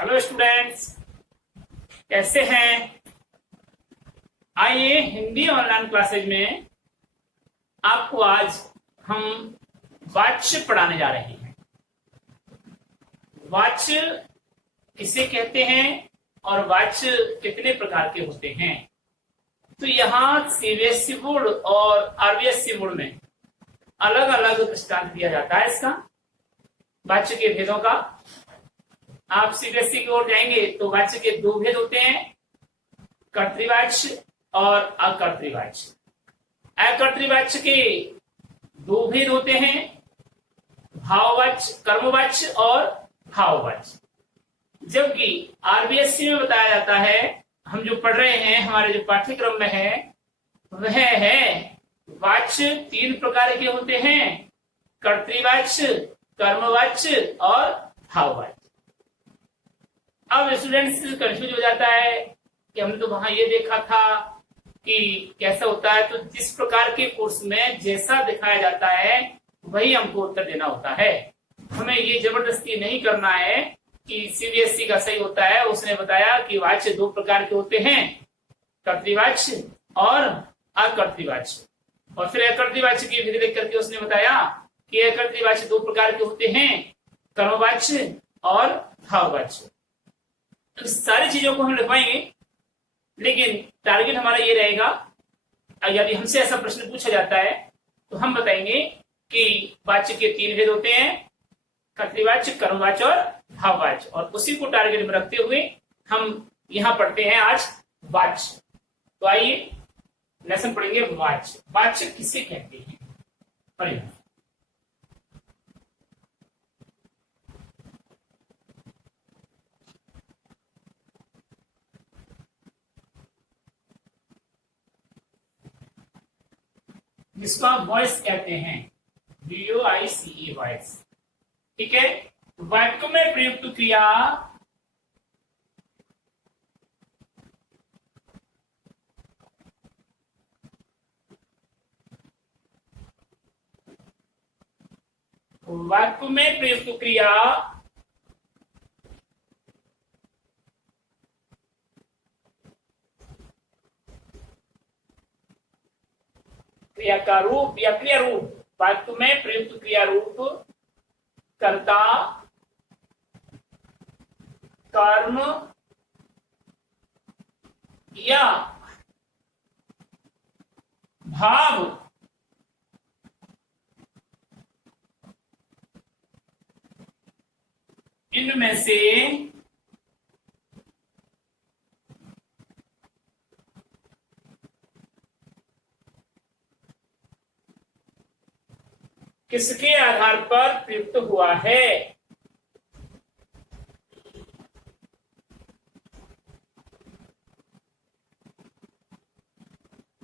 Hello students, कैसे हैं? आइए हिंदी ऑनलाइन क्लासेज में आपको आज हम वाच्य पढ़ाने जा रहे हैं। वाच्य किसे कहते हैं और वाच्य कितने प्रकार के होते हैं? तो यहाँ सीबीएसई बोर्ड और आरबीएसई बोर्ड में अलग अलग दृष्टांत दिया जाता है इसका, वाच्य के भेदों का। आप सीबीएसई की ओर जाएंगे तो वाच्य के दो भेद होते हैं, कर्तृवाच्य और अकर्तृवाच्य। अकर्तृवाच्य के दो भेद होते हैं, भाववाच्य, कर्मवाच्य और भाववाच्य। जबकि आरबीएसई में बताया जाता है, हम जो पढ़ रहे हैं, हमारे जो पाठ्यक्रम में है वह है वाच्य तीन प्रकार के होते हैं, कर्तृवाच्य, कर्मवाच्य और भाववाच्य। अब स्टूडेंट्स कंफ्यूज हो जाता है कि हमने तो वहां ये देखा था कि कैसा होता है। तो जिस प्रकार के कोर्स में जैसा दिखाया जाता है वही हमको उत्तर देना होता है। हमें ये जबरदस्ती नहीं करना है कि सीबीएसई का सही होता है। उसने बताया कि वाच्य दो प्रकार के होते हैं, कर्तृवाच्य और अकर्तृवाच्य। और फिर अकर्तृवाच्य की विधि लिख करके उसने बताया कि अकर्तृवाच्य दो प्रकार के होते हैं, कर्मवाच्य और भाववाच्य। तो सारी चीजों को हम लिखवाएंगे, लेकिन टारगेट हमारा ये रहेगा, यदि हमसे ऐसा प्रश्न पूछा जाता है तो हम बताएंगे कि वाच्य के तीन भेद होते हैं, कर्तृवाच्य, कर्मवाच्य और भाववाच्य। और उसी को टारगेट में रखते हुए हम यहाँ पढ़ते हैं आज वाच्य। तो आइए लेसन पढ़ेंगे वाच्य। वाच्य किसे कहते हैं? पढ़िए। जिसको आप वॉइस कहते हैं, VOICE वॉइस। ठीक है। वाक्य में प्रयुक्त क्रिया वाक्य में प्रयुक्त क्रिया क्रिया का रूप या क्रिया रूप, वाक्य में प्रयुक्त क्रिया रूप कर्ता, कर्म या भाव इनमें से किसके आधार पर प्रयुक्त हुआ है?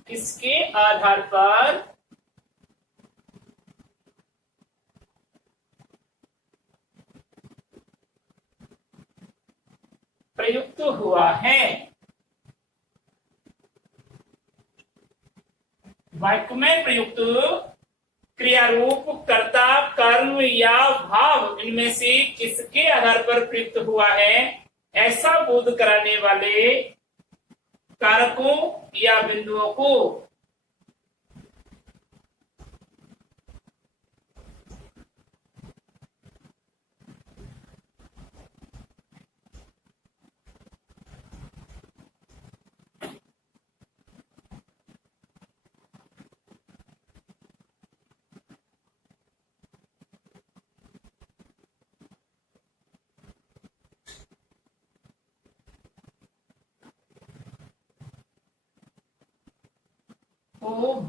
किसके आधार पर प्रयुक्त हुआ है? वाक्य में प्रयुक्त क्रिया रूप कर्ता, कर्म या भाव इनमें से किसके आधार पर प्रयुक्त हुआ है, ऐसा बोध कराने वाले कारकों या बिंदुओं को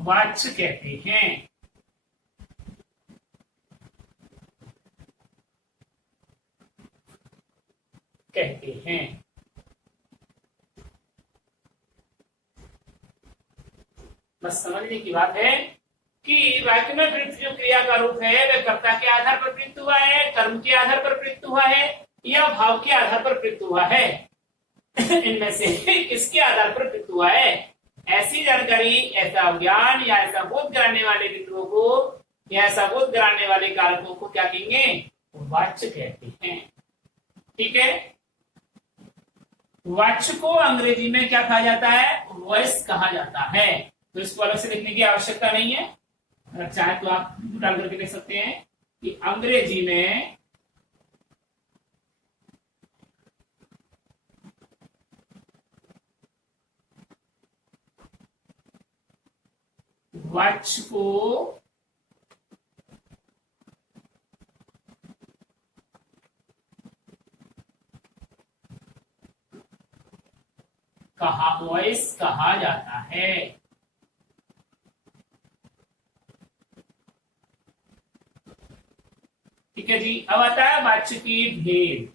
वाच्य कहते हैं। बस समझने की बात है कि वाक्य में प्रयुक्त जो क्रिया का रूप है वह कर्ता के आधार पर प्रयुक्त हुआ है, कर्म के आधार पर प्रयुक्त हुआ है या भाव के आधार पर प्रयुक्त हुआ है। इनमें से किसके आधार पर प्रयुक्त हुआ है, ऐसी जानकारी, ऐसा ज्ञान या ऐसा बोध कराने वाले बिंदुओं को या ऐसा बोध कराने वाले कारकों को क्या कहेंगे? वाच्य कहते हैं। ठीक है। वाच्य को अंग्रेजी में क्या कहा जाता है? वॉइस कहा जाता है। तो इसको अलग से लिखने की आवश्यकता नहीं है, अगर चाहे तो आप डाल करके लिख सकते हैं कि अंग्रेजी में वाच्य को वॉइस कहा जाता है। ठीक है जी। अब आता है वाच्य की भेद।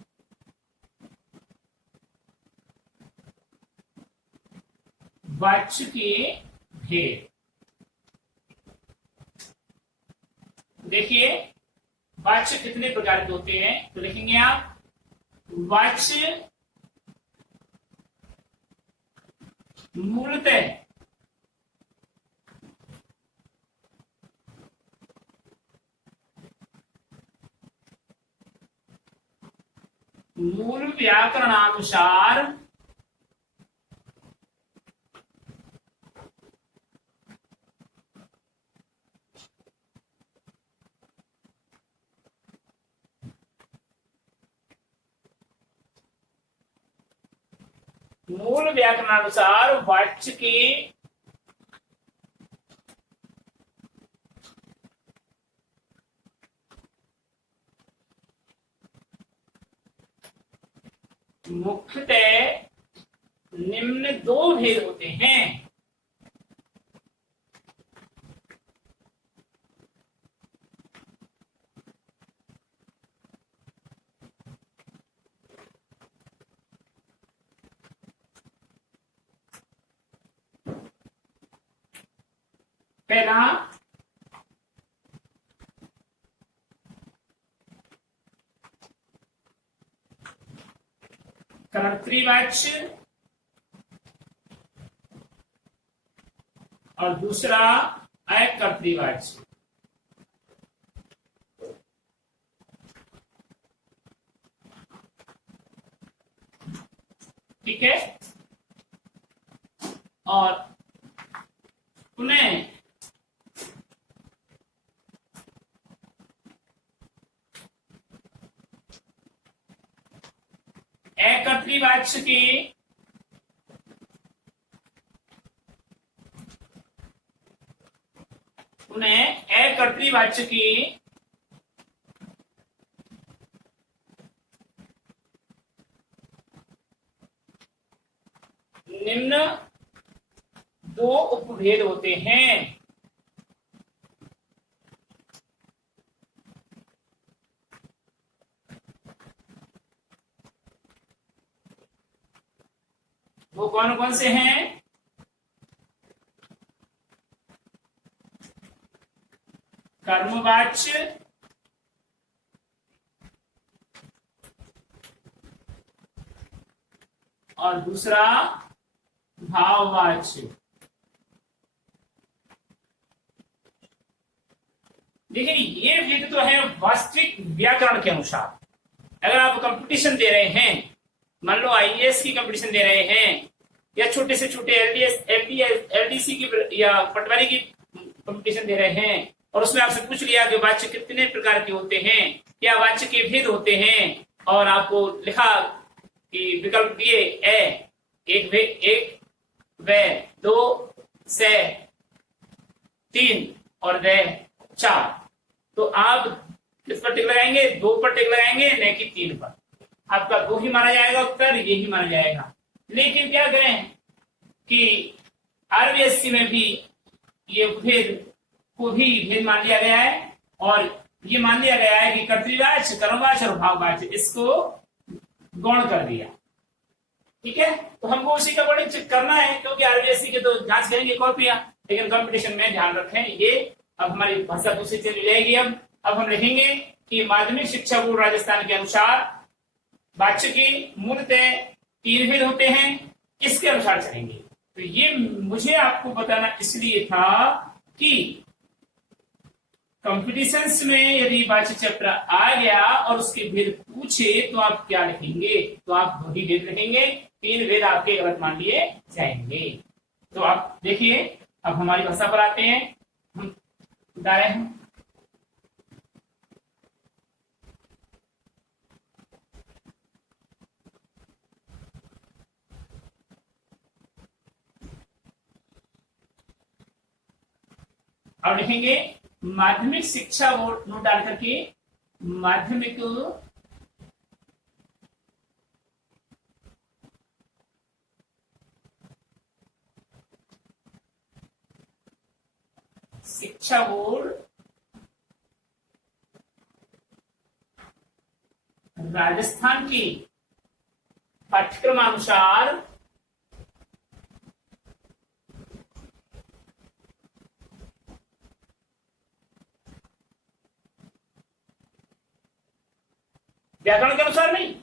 वाच्य के भेद देखिए, वाच्य कितने प्रकार के होते हैं? तो लिखेंगे आप, वाच्य मूलतः मूल व्याकरणानुसार वाच्य की मुख्यतः निम्न दो भेद होते हैं। पहला, कर्तृवाच्य और दूसरा अकर्तृवाच्य। ठीक है। और पुनः अकर्तृवाच्य की अकर्तृवाच्य की निम्न दो उपभेद होते हैं। वो कौन कौन से हैं? कर्मवाच्य और दूसरा भाववाच्य। देखिए, ये भेद तो है वास्तविक व्याकरण के अनुसार। अगर आप कंपटीशन दे रहे हैं, मान लो आईएएस की कंपटीशन दे रहे हैं या छोटे से छोटे एलडीसी की या पटवारी की कंपटीशन दे रहे हैं, और उसमें आपसे पूछ लिया कि वाच्य कितने प्रकार के होते हैं या वाच्य के भेद होते हैं, और आपको लिखा कि विकल्प दिए एक व दो से तीन और व चार, तो आप किस पर टिक लगाएंगे? दो पर टिक लगाएंगे, न कि तीन पर। आपका दो ही माना जाएगा उत्तर, ये ही माना जाएगा। लेकिन क्या करें कि आरबीएससी में भी ये भेद को भी भेद मान लिया गया है, और ये मान लिया गया है कि कर्तृवाच्य, कर्मवाच्य और भाववाच्य, इसको गौण कर दिया। ठीक है। तो हमको उसी का वर्णन चेक करना है, क्योंकि आरबीएससी के तो जांच करेंगे कॉपियां, लेकिन कंपटीशन में ध्यान रखें ये। अब हमारी भाषा दूसरी चली जाएगी। अब हम लिखेंगे कि माध्यमिक शिक्षा बोर्ड राजस्थान के अनुसार वाच्य की मूलतः तीन भेद होते हैं, इसके अनुसार चलेंगे। तो ये मुझे आपको बताना इसलिए था कि कॉम्पिटिशन्स में यदि वाच्य चैप्टर आ गया और उसके भेद पूछे तो आप क्या लिखेंगे? तो आप वही भेद लिखेंगे, 3 भेद आपके गलत मान लिए जाएंगे। तो आप देखिए, अब हमारी भाषा पर आते हैं, हम बता रहे हैं। अब लिखेंगे माध्यमिक शिक्षा बोर्ड, नोट डाल करके माध्यमिक शिक्षा बोर्ड राजस्थान की पाठ्यक्रमानुसार व्याकरण के अनुसार नहीं,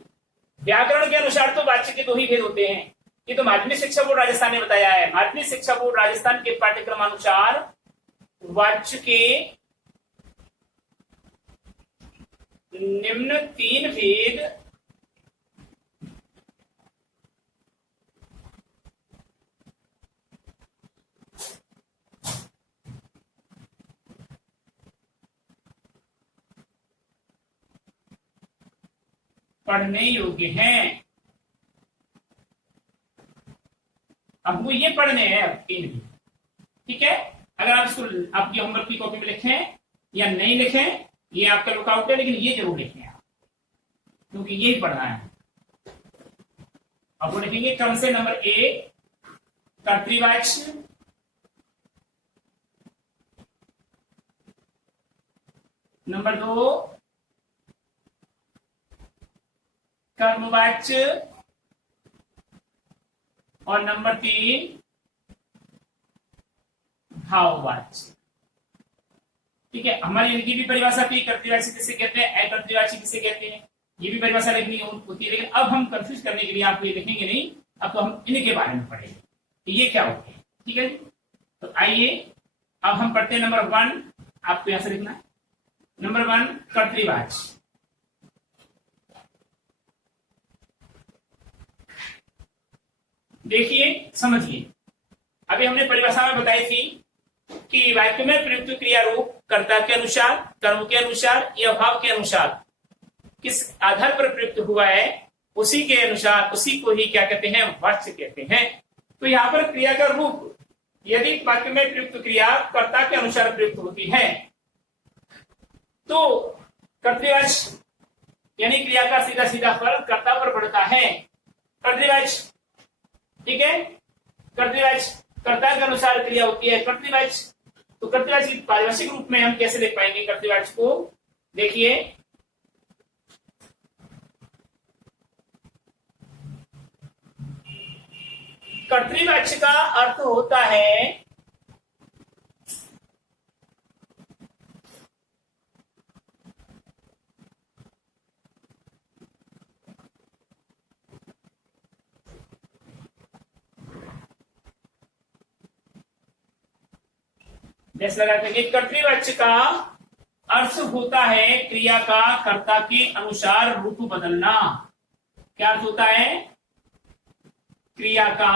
व्याकरण के अनुसार तो वाच्य के 2 ही भेद होते हैं। ये तो माध्यमिक शिक्षा बोर्ड राजस्थान ने बताया है। माध्यमिक शिक्षा बोर्ड राजस्थान के पाठ्यक्रमानुसार वाच्य के निम्न 3 भेद पढ़ने योग्य हैं। अब वो ये पढ़ने हैं, अब 3 भेद, ठीक है। अगर आप इसको आपकी होमवर्क की कॉपी में लिखें या नहीं लिखें, ये आपका लुकआउट है, लेकिन ये जरूर लिखें आप, क्योंकि यही पढ़ना है। अब वो लिखेंगे क्रम से नंबर 1 कर्तृवाच्य, नंबर 2 कर्मवाच्य और नंबर 3 भाववाच्य। ठीक है, हमारी इनकी भी परिभाषा थी, कर्तृवाची किसे कहते हैं, अकर्तृवाची किसे कहते हैं, ये भी परिभाषा लिखनी होती है। लेकिन अब हम कंफ्यूज करने के लिए आपको ये लिखेंगे नहीं, अब तो हम इनके बारे में पढ़ेंगे कि ये क्या होते हैं। ठीक है, तो आइए अब हम पढ़ते हैं नंबर 1, आपको यहां से लिखना है। नंबर 1 कर्तृवाची। देखिए समझिए, अभी हमने परिभाषा में बताई थी कि वाक्य में प्रयुक्त क्रिया रूप कर्ता के अनुसार, कर्म के अनुसार या भाव के अनुसार किस आधार पर प्रयुक्त हुआ है, उसी के अनुसार उसी को ही क्या कहते हैं, वाच्य कहते हैं। तो यहाँ पर क्रिया का रूप यदि वाक्य में प्रयुक्त क्रिया कर्ता के अनुसार प्रयुक्त होती है तो कर्तृवाच्य यानी क्रिया का सीधा सीधा फल कर्ता पर पड़ता है। कर्तृवाच्य, ठीक है, कर्तृवाच्य कर्ता के अनुसार क्रिया होती है कर्तृवाच्य। तो कर्तृवाच्य की पारिभाषिक रूप में हम कैसे लिख पाएंगे कर्तृवाच्य को? देखिए, कर्तृवाच्य का अर्थ होता है जैसे लगा कि कर्तृवाच्य का अर्थ होता है क्रिया का कर्ता के अनुसार रूप बदलना। क्या अर्थ होता है? क्रिया का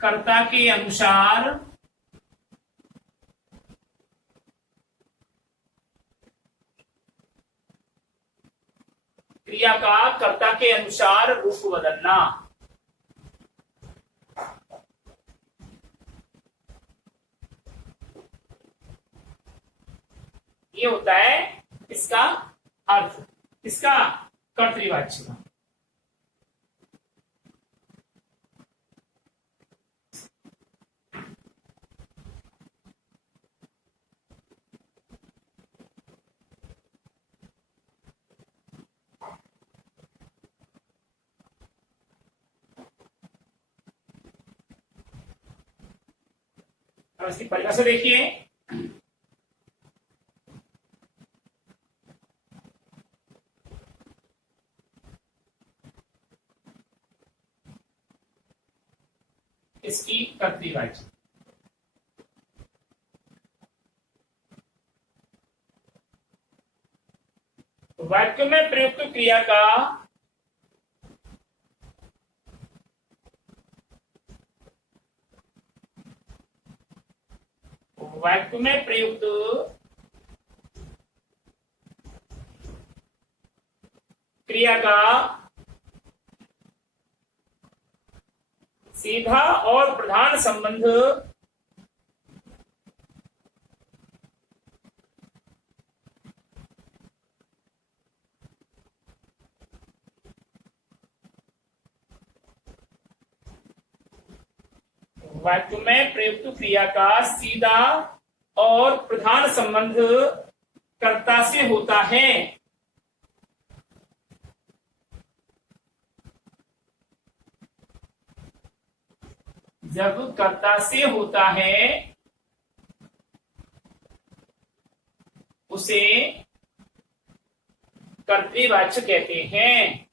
कर्ता के अनुसार क्रिया का कर्ता के अनुसार रूप बदलना। ये होता है इसका अर्थ, इसका कर्तृवाच्य का। अब इसकी परिभाषा देखिए, इसकी कर्तृवाच्य वाक्य में प्रयुक्त क्रिया का वाक्य में प्रयुक्त क्रिया का सीधा और प्रधान संबंध वाक्य में प्रयुक्त क्रिया का सीधा और प्रधान संबंध कर्ता से होता है। जब कर्ता से होता है उसे कर्तृवाच्य कहते हैं।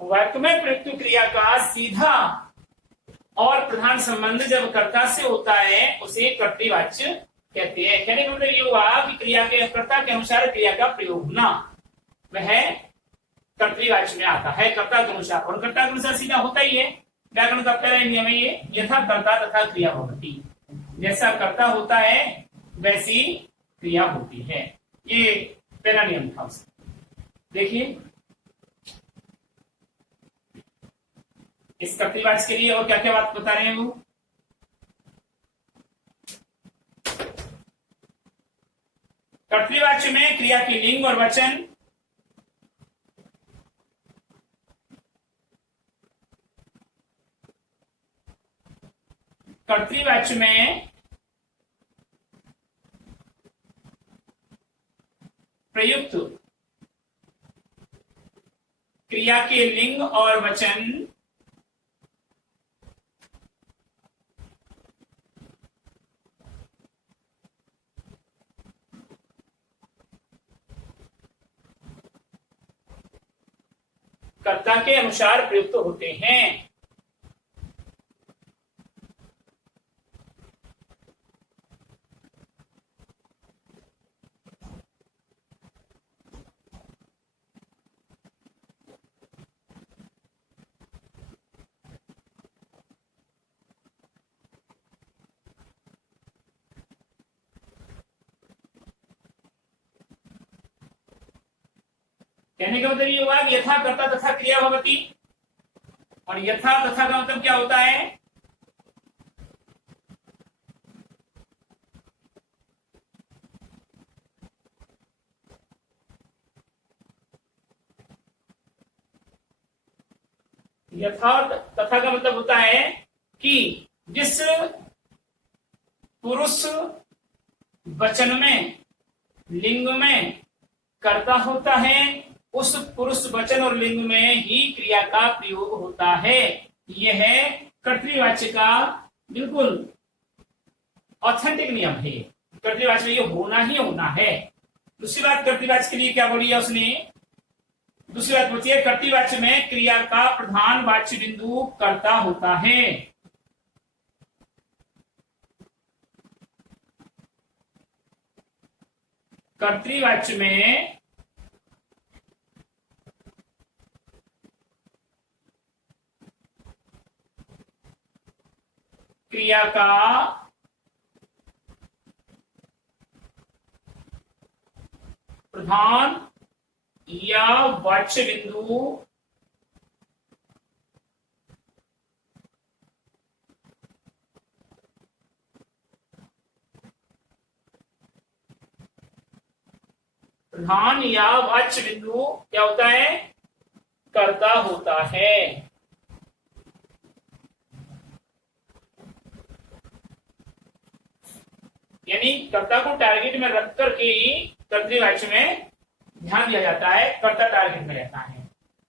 वाक्य में प्रयुक्त क्रिया का सीधा और प्रधान संबंध जब कर्ता से होता है उसे कर्तृवाच्य कहते हैं। कहने का मतलब ये हुआ कि क्रिया के कर्ता के अनुसार क्रिया का प्रयोग होना वह कर्तृवाच्य में आता है, कर्ता के अनुसार। और कर्ता के अनुसार सीधा होता ही है। व्याकरण का पहला नियम है ये, यथा कर्ता तथा क्रिया भवति। जैसा कर्ता होता है वैसी क्रिया होती है। ये पहला नियम था उसका। देखिए इस कर्तृवाच्य के लिए और क्या क्या बात बता रहे हैं वो। कर्तृवाच्य में क्रिया की लिंग और वचन कर्तृवाच्य में प्रयुक्त क्रिया के लिंग और वचन कर्ता के अनुसार प्रयुक्त होते हैं। कहने का मतलब ये हुआ कि यथा कर्ता तथा क्रिया भवति। और यथा तथा का मतलब क्या होता है? यथा तथा का मतलब होता है कि जिस पुरुष वचन में लिंग में कर्ता होता है उस पुरुष वचन और लिंग में ही क्रिया का प्रयोग होता है। यह कर्तृवाच्य का बिल्कुल ऑथेंटिक नियम है। कर्तृवाच्य में ये होना ही होना है। दूसरी बात कर्तृवाच्य के लिए क्या बोली है उसने? दूसरी बात बोलती है कर्तृवाच्य में क्रिया का प्रधान वाच्य बिंदु कर्ता होता है। कर्तृवाच्य में क्रिया का प्रधान या वाच्य बिंदु प्रधान या वाच्य बिंदु क्या होता है? कर्ता होता है। यानी कर्ता को टारगेट में रख करके ही कर्तृवाच्य में ध्यान दिया जाता है। कर्ता टारगेट में रहता है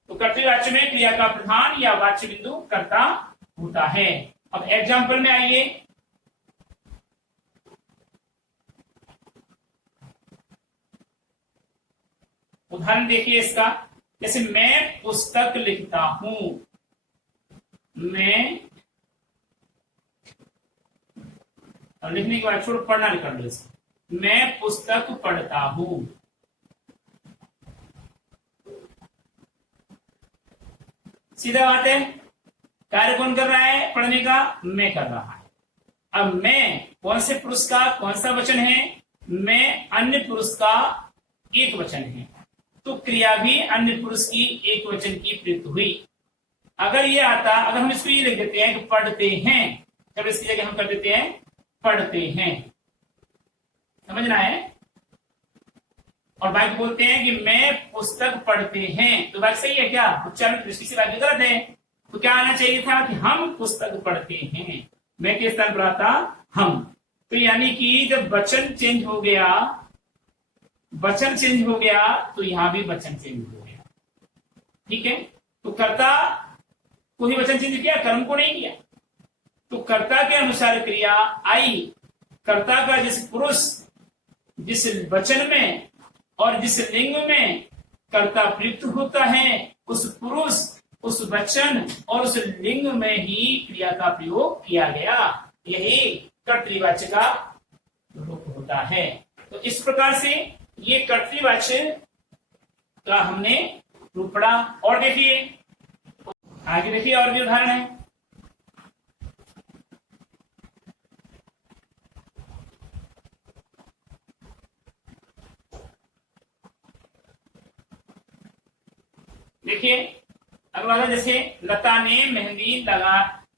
तो कर्तृवाच्य में क्रिया का प्रधान या वाच्य बिंदु कर्ता होता है। अब एग्जाम्पल में आइए। उदाहरण देखिए इसका, जैसे मैं पुस्तक लिखता हूं, मैं, और लिखने के बाद छोड़ पढ़ना कर लो इसे, मैं पुस्तक पढ़ता हूं। सीधा बात है, कार्य कौन कर रहा है पढ़ने का? मैं कर रहा है। अब मैं कौन से पुरुष का कौन सा वचन है? मैं अन्य पुरुष का एक वचन है, तो क्रिया भी अन्य पुरुष की एक वचन की प्रयुक्त हुई। अगर ये आता, अगर हम इसको ये लिख देते हैं कि पढ़ते हैं, तब इसकी जगह हम कर देते हैं पढ़ते हैं, समझना है। और वाक्य बोलते हैं कि मैं पुस्तक पढ़ते हैं, तो वाक्य सही है क्या? उच्चारण दृष्टि से वाक्य गलत है। तो क्या आना चाहिए था कि हम पुस्तक पढ़ते हैं, मैं के स्थान पर आता हम। तो यानी कि जब वचन चेंज हो गया, वचन चेंज हो गया, तो यहां भी वचन चेंज हो गया। ठीक है, तो कर्ता को ही वचन चेंज किया, कर्म को नहीं किया। तो कर्ता के अनुसार क्रिया आई। कर्ता का जिस पुरुष, जिस वचन में और जिस लिंग में कर्ता प्रयुक्त होता है, उस पुरुष, उस वचन और उस लिंग में ही क्रिया का प्रयोग किया गया। यही कर्तृवाच्य का रूप होता है। तो इस प्रकार से ये कर्तृवाच्य का हमने रूप पढ़ा। और देखिए आगे, देखिए और भी उदाहरण है। देखिए अगला, जैसे लता ने मेहंदी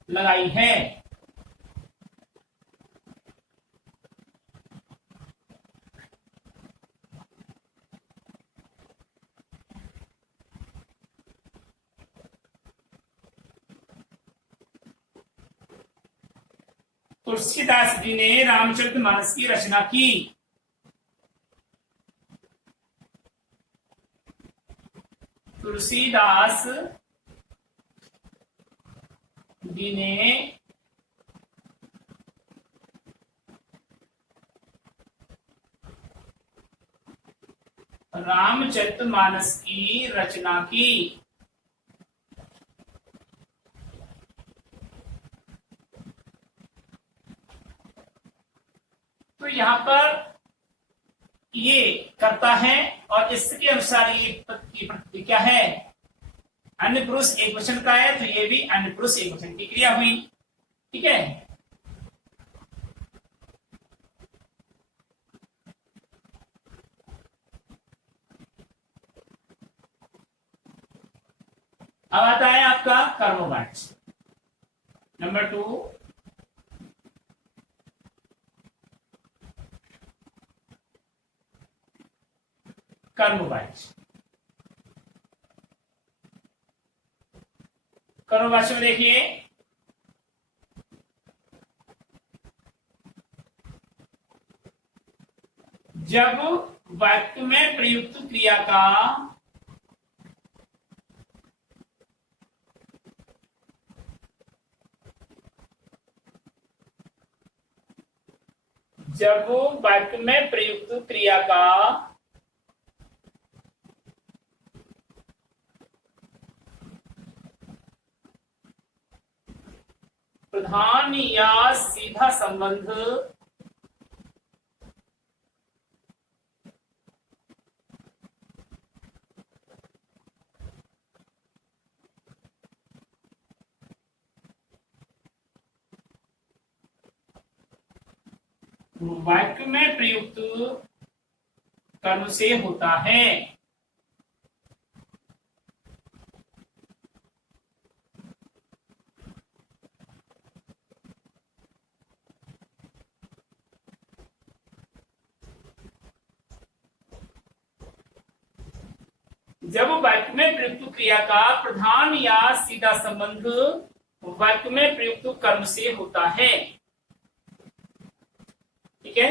लगाई है। तुलसीदास जी ने रामचरितमानस की रचना की। तुलसीदास जी ने रामचरितमानस की रचना की। तो यहां पर ये करता है और इसके अनुसार ये क्या है? अन्य पुरुष एक वचन का है, तो ये भी अन्य पुरुष एक वचन की क्रिया हुई। ठीक है, अब आता है आपका कर्मवाच्य नंबर 2। कर्मवाच्य, कर्मवाच्य में देखिए जब वाक्य में प्रयुक्त क्रिया का जब वाक्य में प्रयुक्त क्रिया का प्रधान या सीधा संबंध वाक्य में प्रयुक्त कर्म से होता है। जब वाक्य में प्रयुक्त क्रिया का प्रधान या सीधा संबंध वाक्य में प्रयुक्त कर्म से होता है। ठीक है,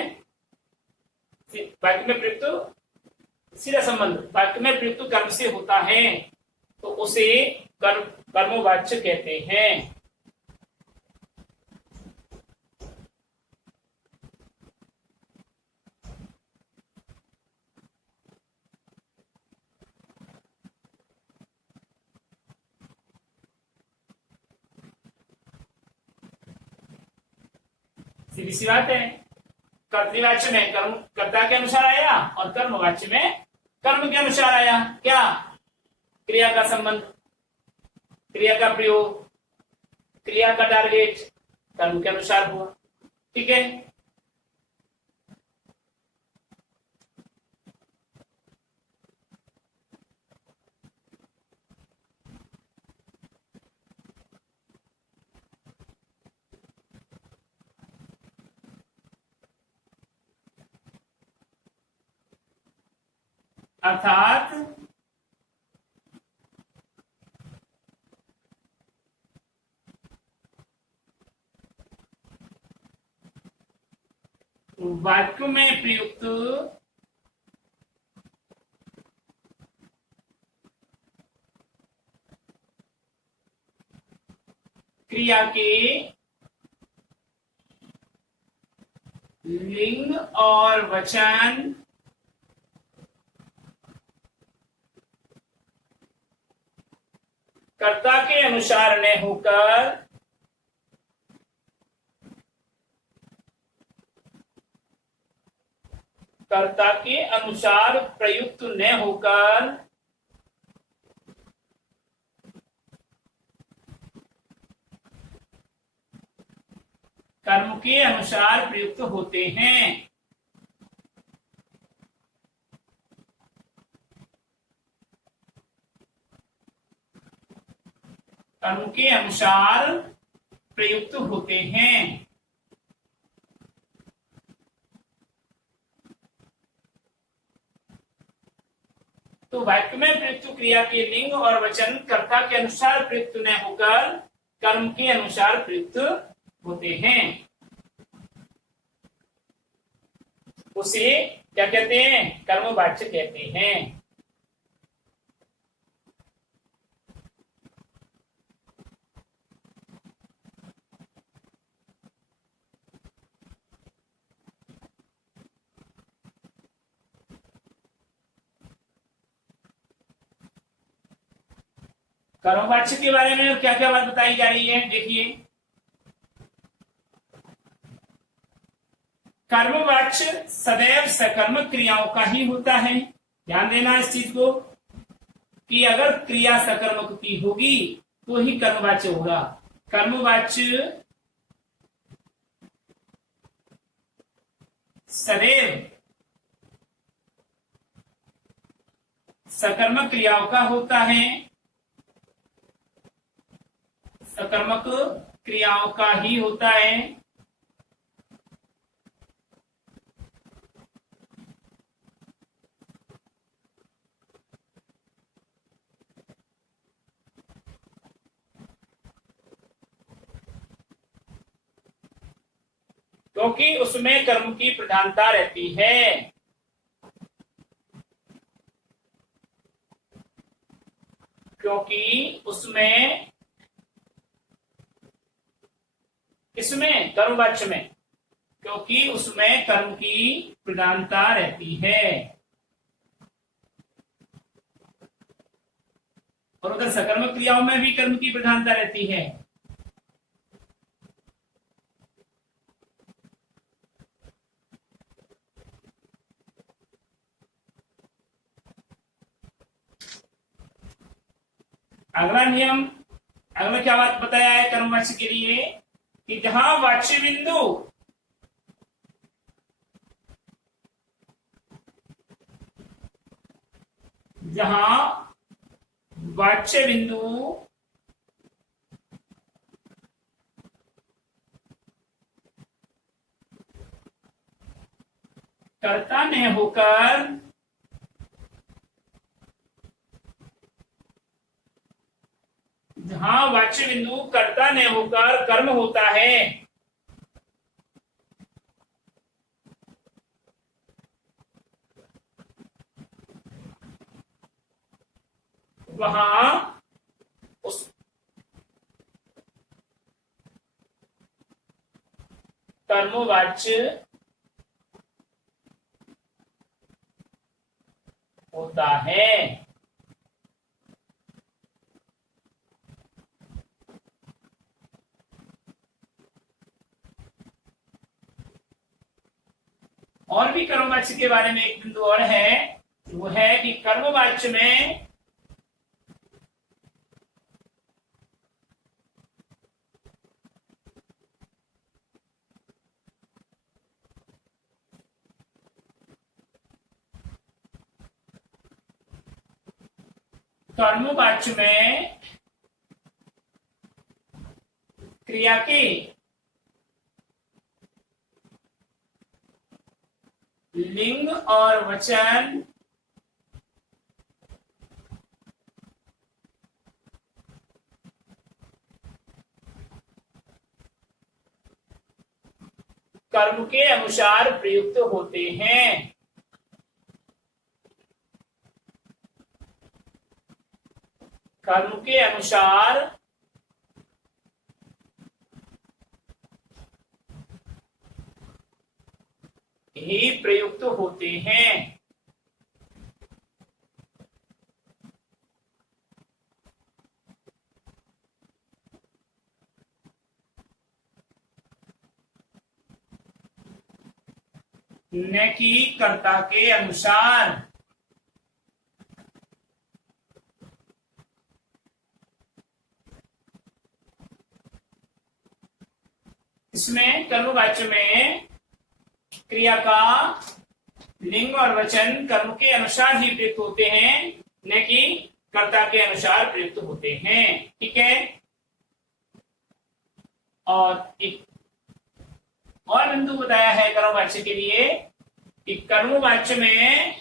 वाक्य में प्रयुक्त सीधा संबंध वाक्य में प्रयुक्त कर्म से होता है, तो उसे कर्मवाच्य कहते हैं। सीधी सी बात है। कर्तृवाच्य में कर्म कर्ता के अनुसार आया और कर्मवाच्य में कर्म के अनुसार आया। क्या? क्रिया का संबंध, क्रिया का प्रयोग, क्रिया का टारगेट कर्म के अनुसार हुआ। ठीक है। अर्थात वाक्य में प्रयुक्त क्रिया के लिंग और वचन कर्ता के अनुसार न होकर कर्ता के अनुसार प्रयुक्त न होकर कर्म के अनुसार प्रयुक्त होते हैं। कर्म के अनुसार प्रयुक्त होते हैं। तो वाक्य में प्रयुक्त क्रिया के लिंग और वचन कर्ता के अनुसार प्रयुक्त न होकर कर्म के अनुसार प्रयुक्त होते हैं। उसे क्या कहते हैं? कर्मवाच्य कहते हैं। कर्मवाच्य के बारे में क्या क्या बात बताई जा रही है, देखिए। कर्मवाच्य सदैव सकर्मक क्रियाओं का ही होता है। ध्यान देना इस चीज को कि अगर क्रिया सकर्मक की होगी तो ही कर्मवाच्य होगा। कर्मवाच्य सदैव सकर्मक क्रियाओं का होता है, सकर्मक क्रियाओं का ही होता है। क्योंकि उसमें कर्म की प्रधानता रहती है। क्योंकि उसमें, किसमें? कर्मवाच्य में। क्योंकि उसमें कर्म की प्रधानता रहती है। और उधर सकर्मक क्रियाओं में भी कर्म की प्रधानता रहती है। अगला नियम, अगला क्या बात बताया है कर्मवाच्य के लिए कि जहां वाच्य बिंदु कर्ता न होकर वाच्य बिंदु कर्ता न होकर कर्म होता है, वहां उस कर्मवाच्य होता है। कर्मवाच्य के बारे में एक बिंदु और है, वो है कि कर्मवाच्य में क्रिया के लिंग और वचन कर्म के अनुसार प्रयुक्त होते हैं। कर्म के अनुसार ही प्रयुक्त होते हैं। न कि कर्ता के अनुसार। इसमें कर्मवाच्य में क्रिया का लिंग और वचन कर्म के अनुसार ही प्रयुक्त होते हैं, न कि कर्ता के अनुसार प्रयुक्त होते हैं। ठीक है। और एक और बिंदु बताया है कर्मवाच्य के लिए कि कर्मवाच्य में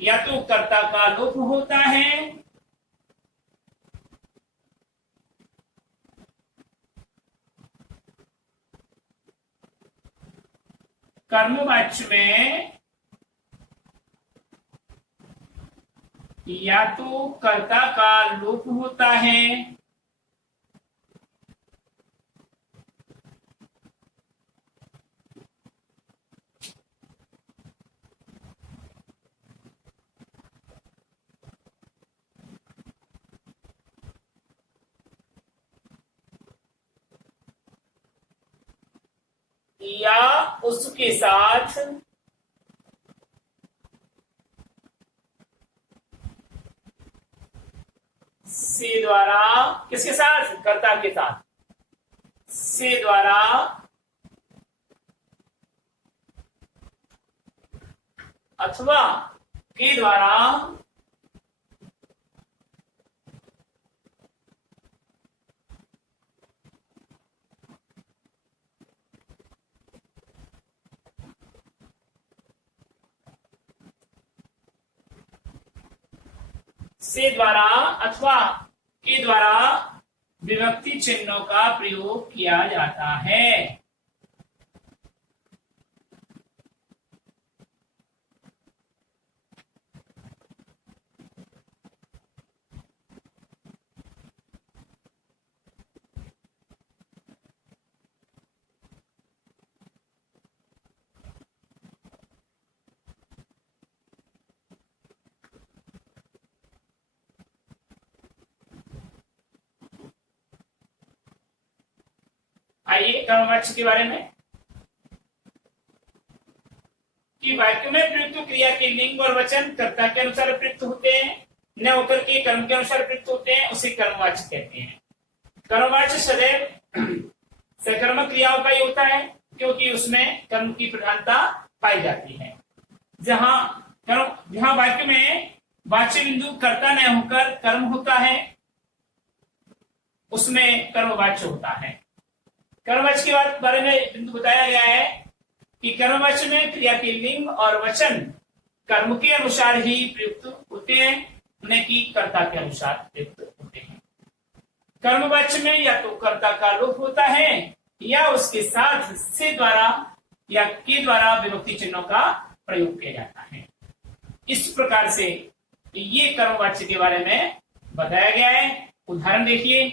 या तो कर्ता का लोप होता है कर्मवाच्य में या तो कर्ता का लोप होता है या उसके साथ से द्वारा, किसके साथ? कर्ता के साथ से द्वारा अथवा के द्वारा से द्वारा अथवा के द्वारा विभक्ति चिन्हों का प्रयोग किया जाता है। आइए कर्मवाच्य के बारे में कि वाक्य में प्रयुक्त क्रिया के लिंग और वचन कर्ता के अनुसार प्रयुक्त होते हैं, न होकर के कर्म के अनुसार प्रयुक्त होते हैं, उसे कर्मवाच्य कहते हैं। कर्मवाच्य सदैव सकर्मक क्रियाओं का ही होता है क्योंकि उसमें कर्म की प्रधानता पाई जाती है। जहां वाक्य में वाच्य बिंदु कर्ता न होकर कर्म होता है उसमें कर्मवाच्य होता है। कर्मवाच्य के बारे में बिंदु बताया गया है कि कर्मवाच्य में क्रिया के लिंग और वचन कर्म के अनुसार ही प्रयुक्त होते हैं, न कि कर्ता के अनुसार प्रयुक्त होते हैं। कर्मवाच्य में या तो कर्ता का लोप होता है या उसके साथ से द्वारा या के द्वारा विभक्ति चिन्हों का प्रयोग किया जाता है। इस प्रकार से ये कर्मवाच्य के बारे में बताया गया है। उदाहरण देखिए,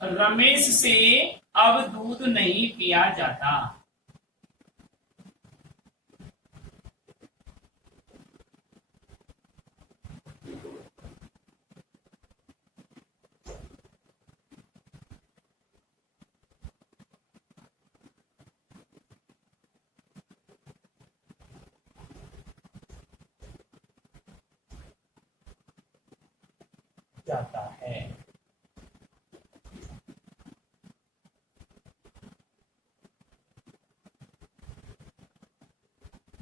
रमेश से अब दूध नहीं पिया जाता। जाता है।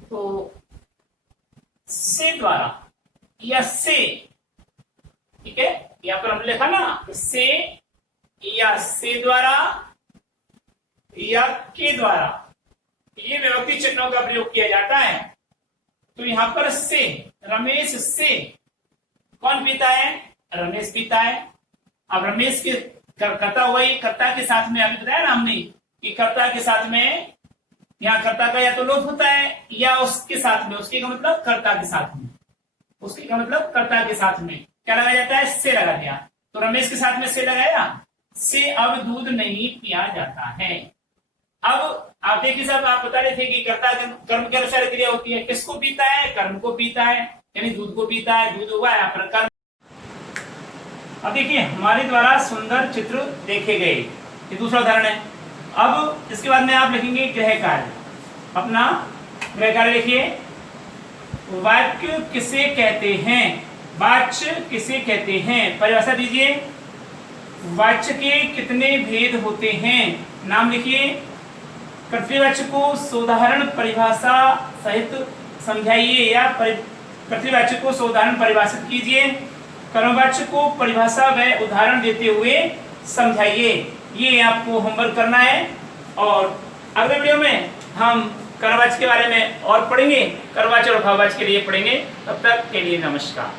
तो से द्वारा या से, ठीक है, यहां पर हमने लिखा ना से या से द्वारा या के द्वारा ये विभक्ति चिन्हों का प्रयोग किया जाता है। तो यहां पर से, रमेश से कौन पीता है? रमेश पीता है। अब रमेश के कर्ता हुआ, कर्ता के साथ में अभी बताया ना हमने कि कर्ता के साथ में यहाँ कर्ता का या तो लोप होता है या उसके साथ में, उसके का मतलब कर्ता के साथ में, उसके का मतलब कर्ता के साथ में क्या लगाया जाता है? से लगा दिया। तो रमेश के साथ में से लगाया, से अब दूध नहीं पिया जाता है। अब आप देखिए साहब, आप बता रहे थे कि कर्ता कर्म के अनुसार क्रिया होती है। किसको पीता है? कर्म को पीता है, यानी दूध को पीता है। दूध हुआ यहाँ पर कर्म। अब देखिए हमारे द्वारा सुंदर चित्र देखे गए, ये दूसरा उदाहरण है। अब इसके बाद में आप लिखेंगे गृह कार्य। अपना गृह कार्य लिखिए। वाक्य किसे कहते हैं? वाच्य किसे कहते हैं? परिभाषा दीजिए। वाच्य के कितने भेद होते हैं? नाम लिखिए। प्रतिवाच्य को सोदाहरण परिभाषा सहित समझाइए या प्रतिवाच्य को सोदाहरण परिभाषित कीजिए। कर्मवाच्य को परिभाषा व उदाहरण देते हुए समझाइए। ये आपको होमवर्क करना है और अगले वीडियो में हम कर्मवाच्य के बारे में और पढ़ेंगे, कर्मवाच्य और भाववाच्य के लिए पढ़ेंगे। तब तक के लिए नमस्कार।